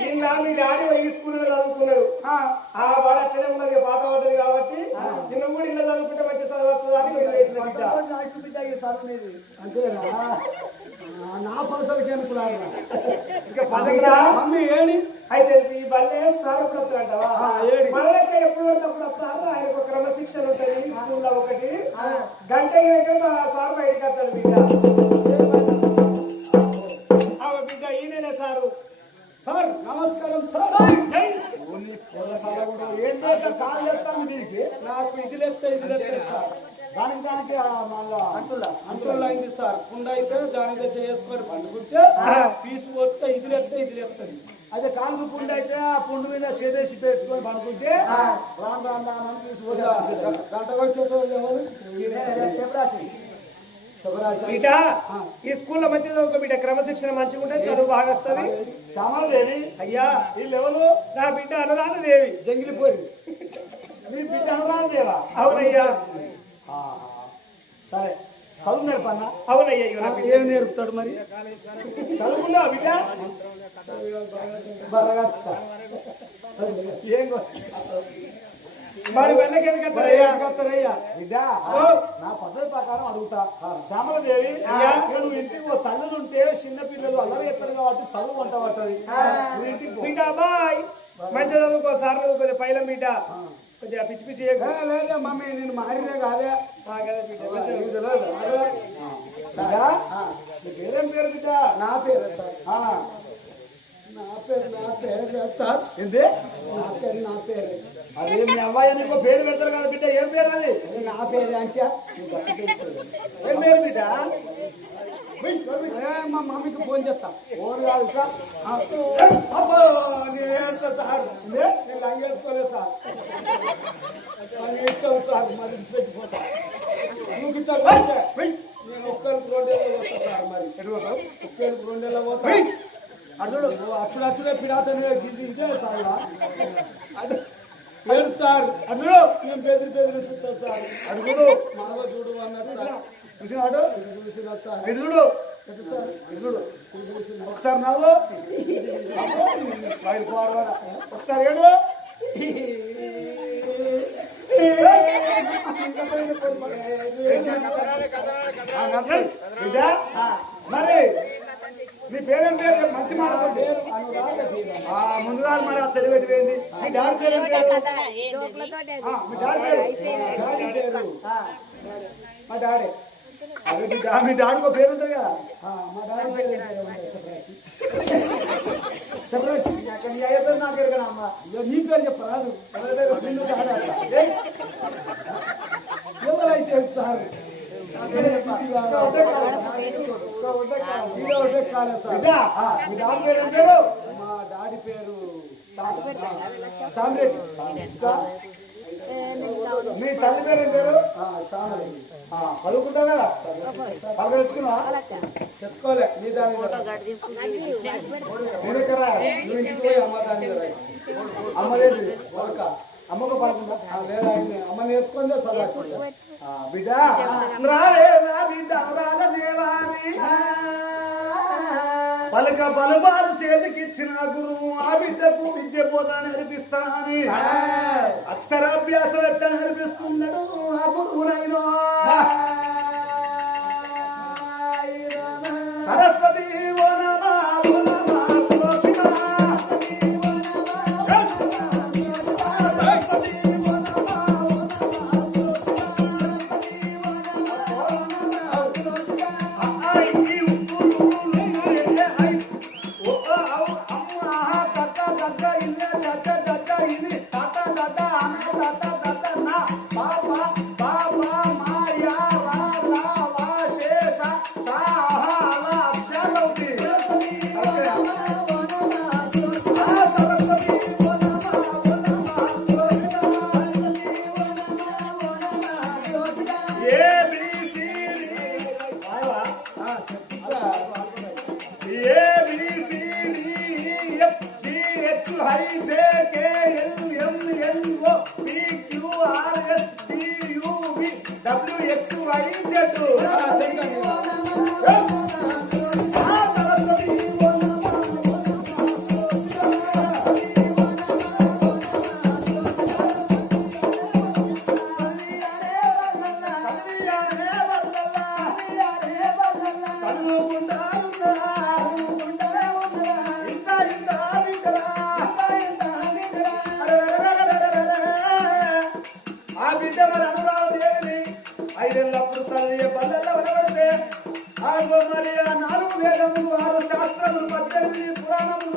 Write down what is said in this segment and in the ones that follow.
నిన్న మీ డాడీ ఈ స్కూల్లో చదువుకున్నాడు. ఆ. వాడు అట్లనే ఉన్నది పాత పడ్డది కాబట్టి నిన్న కూడా ఇలా చదువుకుంటే మంచి చదవచ్చు అని మీరు వేసిన నా పలసలకి అనుకున్నాను ఇంకా పదవిగా మమ్మీ ఏడి? అయితే ఈ బల్లే సార్ ఎప్పుడు వస్తాడంటావా. మళ్ళీ ఎప్పుడు వస్తప్పుడు వస్తారు ఆయన ఒక క్రమశిక్షణ ఉంటుంది స్కూల్లో ఒకటి. గంట సార్ బయటకు వస్తాడు బిడ్డ. సార్ నమస్కారం సార్. ఏం చేస్తా కాల్ చేస్తాను మీకు. నాకు ఇది లేస్తే ఇది లేస్తే సార్. దానికి దానికి మళ్ళా అంటుల్లా అంటుల్లా అయింది సార్ కుండ అయితే దానికి చేసుకొని పండుకుంటే పీసు పోతే ఇది లేస్తే ఇది లేస్తుంది. అదే కాలుకు పుండు అయితే ఆ పుండు మీద చేదేసి పెట్టుకొని పండుకుంటే రాను రాను రాను అని పోతే గంట? బిడ్డ ఈ స్కూల్లో మంచిగా చదువుకో బిడ్డ క్రమశిక్షణ మంచిగా ఉంటే చదువు బాగా వస్తుంది. శ్యామలదేవి. అయ్యా. వీళ్ళు ఎవరు నా బిడ్డ అనురాధ దేవి జంగిలిపోయి మీ బిడ్డ అనురాదేవా అవునయ్యా. సరే. చదువు నేర్పన్నా అవునయ్యా ఏం నేర్పుతాడు మరి? చదువుకున్నా బిడ్డ? ఏం మరి? బిడ్డ నా పద్ధతి ప్రకారం అడుగుతా. శ్యామలదేవి నువ్వు ఇంటికి ఓ తల్లులు ఉంటే చిన్న పిల్లలు అల్లరి ఎత్తారు కాబట్టి చదువు వంట పట్టది. బిడ్డ బాయ్. మంచిగా చదువుకో సార్ చదువుకో పైలం బిడ్డ. కొద్దిగా పిచ్చి పిచ్చి మమ్మీ నేను మారినే కాదే. కదా బిడ్డ పేరేం పేరు బిడ్డ? నా పేరు. నా పేరు నా పేరు సార్ ఏంటి నా పేరు నా పేరు. అదే మీ అమ్మాయి నీకు పేరు పెడతారు కదా బిడ్డ ఏం పేరు అది? నా పేరు అంటే? ఏం పేరు బిడ్డ? మా మమ్మీకి ఫోన్ చేస్తా. ఫోన్ కాదు సార్. నేను వేస్తా సార్. నేను లంగేసుకోలేదు సార్. నాకు ఇష్టం సార్ మరి పెట్టిపోతా నువ్వు గిట్ట పోతే, నేను ఒక్కరికి రెండేళ్ళు పోతా సార్ మరి. ఒక్కరికి రెండేళ్ళు పోతా. అడుగుడు అప్పుడు అచ్చుడే పిడాతనే గిది ఇదే సార్ అది లేదు సార్? అడుగుడు నేను బెదిరి బెదిరి చూస్తా సార్? అడుగుడు మావ చూడు అన్నారు సార్. చూసినాడు చూసిన సార్. ఎదుడు ఒకసారి నవ్వు ఫైల్ ఫార్వర్డ్ ఒకసారి ఏడు? మరి నీ పేరేం పేరు? ముందుగా మరి ఆ తెలివి పెట్టిపోయింది మీ డాడీ పేరు మీ డాడీ పేరు మా డాడీ మీ డాడీ ఒక పేరు ఉంటుంది కదా మా డాడీ పేరు నా పేరు కదా అమ్మ నీ పేరు చెప్పరాదు ఎవరైతే సార్ మీ మా డాడీ పేరు మీ తల్లి పేరు ఏం పేరు సామ్రెడ్డి కదా పలక తెచ్చుకున్నావా తెచ్చుకోలే నీ దాని నీ దగ్గర అమ్మ దాని అమ్మ అమ్మదేంటి అమ్మకు పలకుందా లేదా అమ్మ నేర్చుకుందే చదువు బిడ్డ. రావే రా బిడ్డ రాల దేవాని. పలక బలబాలు చేతికిచ్చిన గురువు ఆ బిడ్డకు విద్య పోతా నేర్పిస్తానని. అక్షరాభ్యాసం ఎట్ట నేర్పిస్తున్నాడు ఆ గురువునైనా. இது ఆ బిడ్డ మరి అనురాదేవిని ఐదేళ్ళప్పుడు తల్లి పల్లెల్లో ఆగో మరి ఆ నాలుగు వేదములు ఆరు శాస్త్రములు పద్దెనిమిది పురాణములు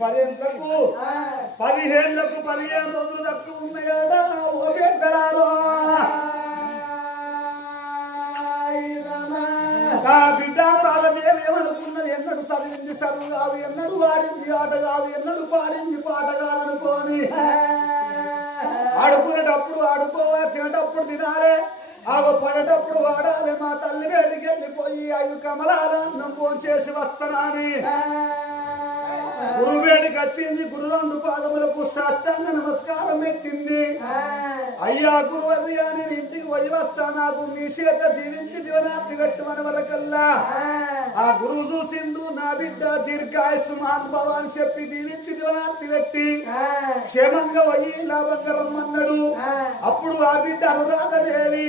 పదింతకు పదిహేనులకు పదిహేను రోజులు తక్కువ ఉన్నాయాడా పెద్దరాలో నా బిడ్డను రాజదేవి ఏమనుకున్నది? ఎన్నడు చదివింది చదువు కాదు ఎన్నడు వాడింది ఆట కాదు ఎన్నడు పాడింది పాట కాదనుకోని. ఆడుకునేటప్పుడు ఆడుకోవాలి తినేటప్పుడు తినాలి. ఆగో పడేటప్పుడు వాడాలి. మా తల్లి వేడికి వెళ్ళిపోయి ఐదు కమలాల అన్నం భోంచేసి వస్తానని గురువు వేడికి వచ్చింది గురు రెండు పాదములకు సాష్టాంగ నమస్కారం పెట్టింది. అయ్యా గురువర్య నేను ఇంటికి పోయి వస్తా నాకు నీ చేత దీవించి దివనార్థి పెట్టమని వరకల్లా. ఆ. గురువు చూసిండు నా బిడ్డ దీర్ఘాయుసు మహానుభావ అని చెప్పి దీవించి దివనార్థి పెట్టి క్షేమంగా పోయి లాభంగా రమ్మన్నాడు. అప్పుడు ఆ బిడ్డ అనురాధదేవి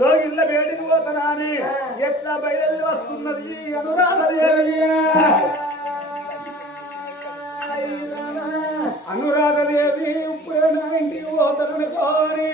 లో ఇళ్ళ వేడికి పోతానని ఎట్లా బయలు వస్తున్నది అనురాధదేవి అనురాధదేవి ఇప్పుడే నా ఇంటికి పోతాననుకోని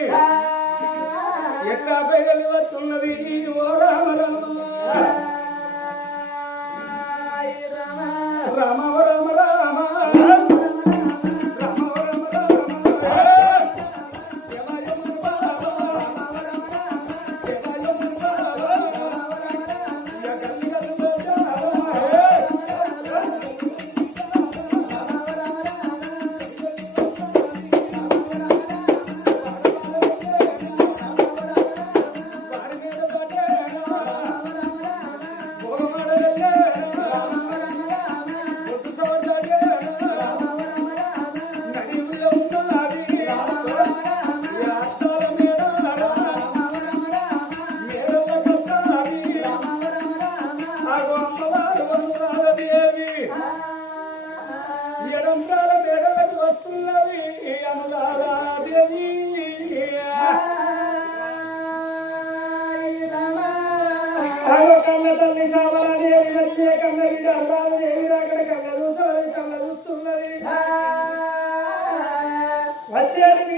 That's it.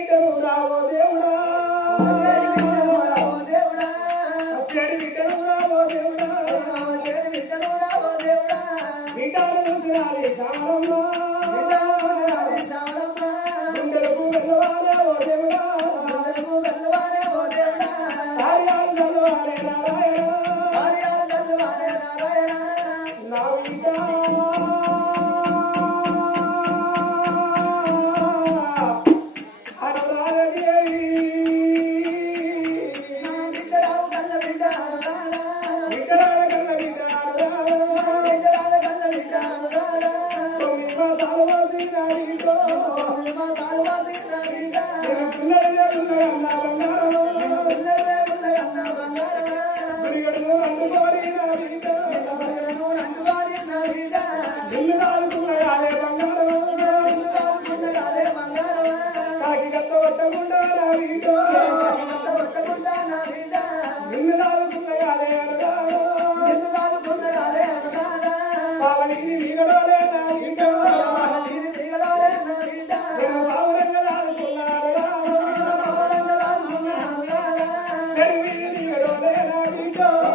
가.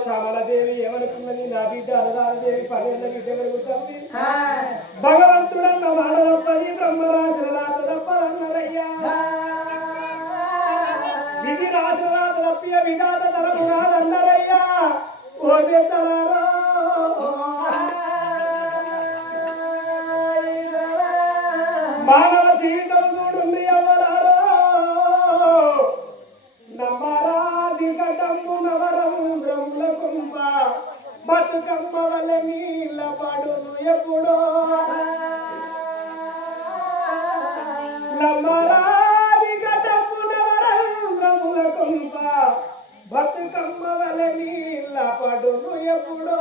Subhanahu wa ta'ala ఎప్పుడో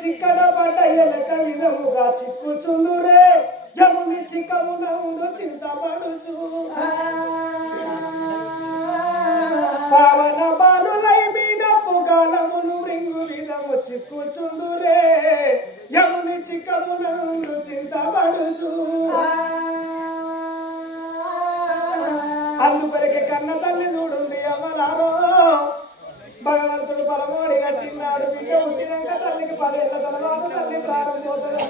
చిక్కడ పడ్డ ఎలక విధముగా చిక్కుచుందురే. జముని చిక్కమున ఉండు చింతపడుచు. పవన బాలులై మీద పుగాలమును రింగు విధము చిక్కుచుందురే. యముని చిక్కమున ఉండు చింతపడుచు. అందుకొరకే కన్న తల్లి చూడుండి అమలారో. భగవంతుడు బలమోడి కట్టినాడు బిడ్డ పుట్టినాక తల్లికి పదేళ్ళ తర్వాత తల్లి ప్రాణం పోతుంది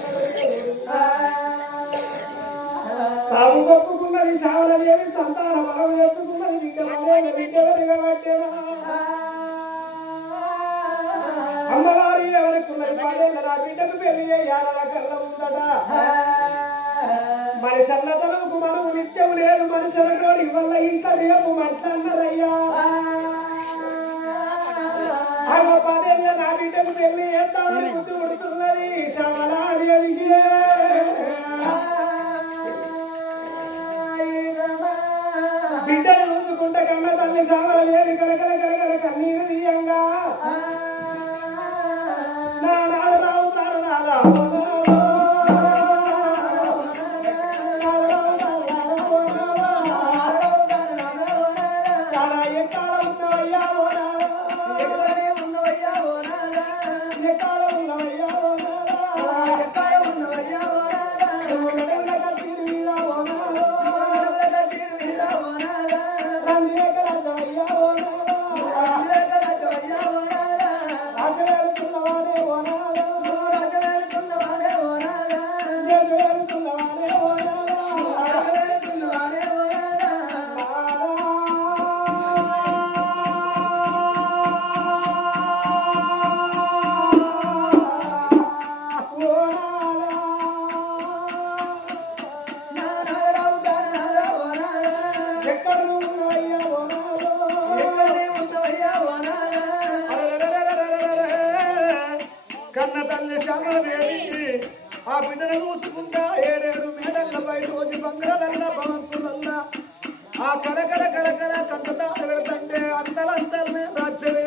సాగు కొప్పుకున్నది శావలదేవి సంతాన బలం తెచ్చుకున్నది బిడ్డ బిడ్డ వెలుగబట్టేనా అమ్మవారి పదేళ్ళ నా బిడ్డకు పెళ్ళి చేయాలన్న కళ్ళ ఉందట మనిషి అన్నతనకు మనము నిత్యం లేదు మనుషులకు ఇవల్ల ఇంట్లో లేవు మంట అన్నారయ్యా ఆ పదేళ్ళ నా బిడ్డకు పెళ్ళి. अंदर में राज्य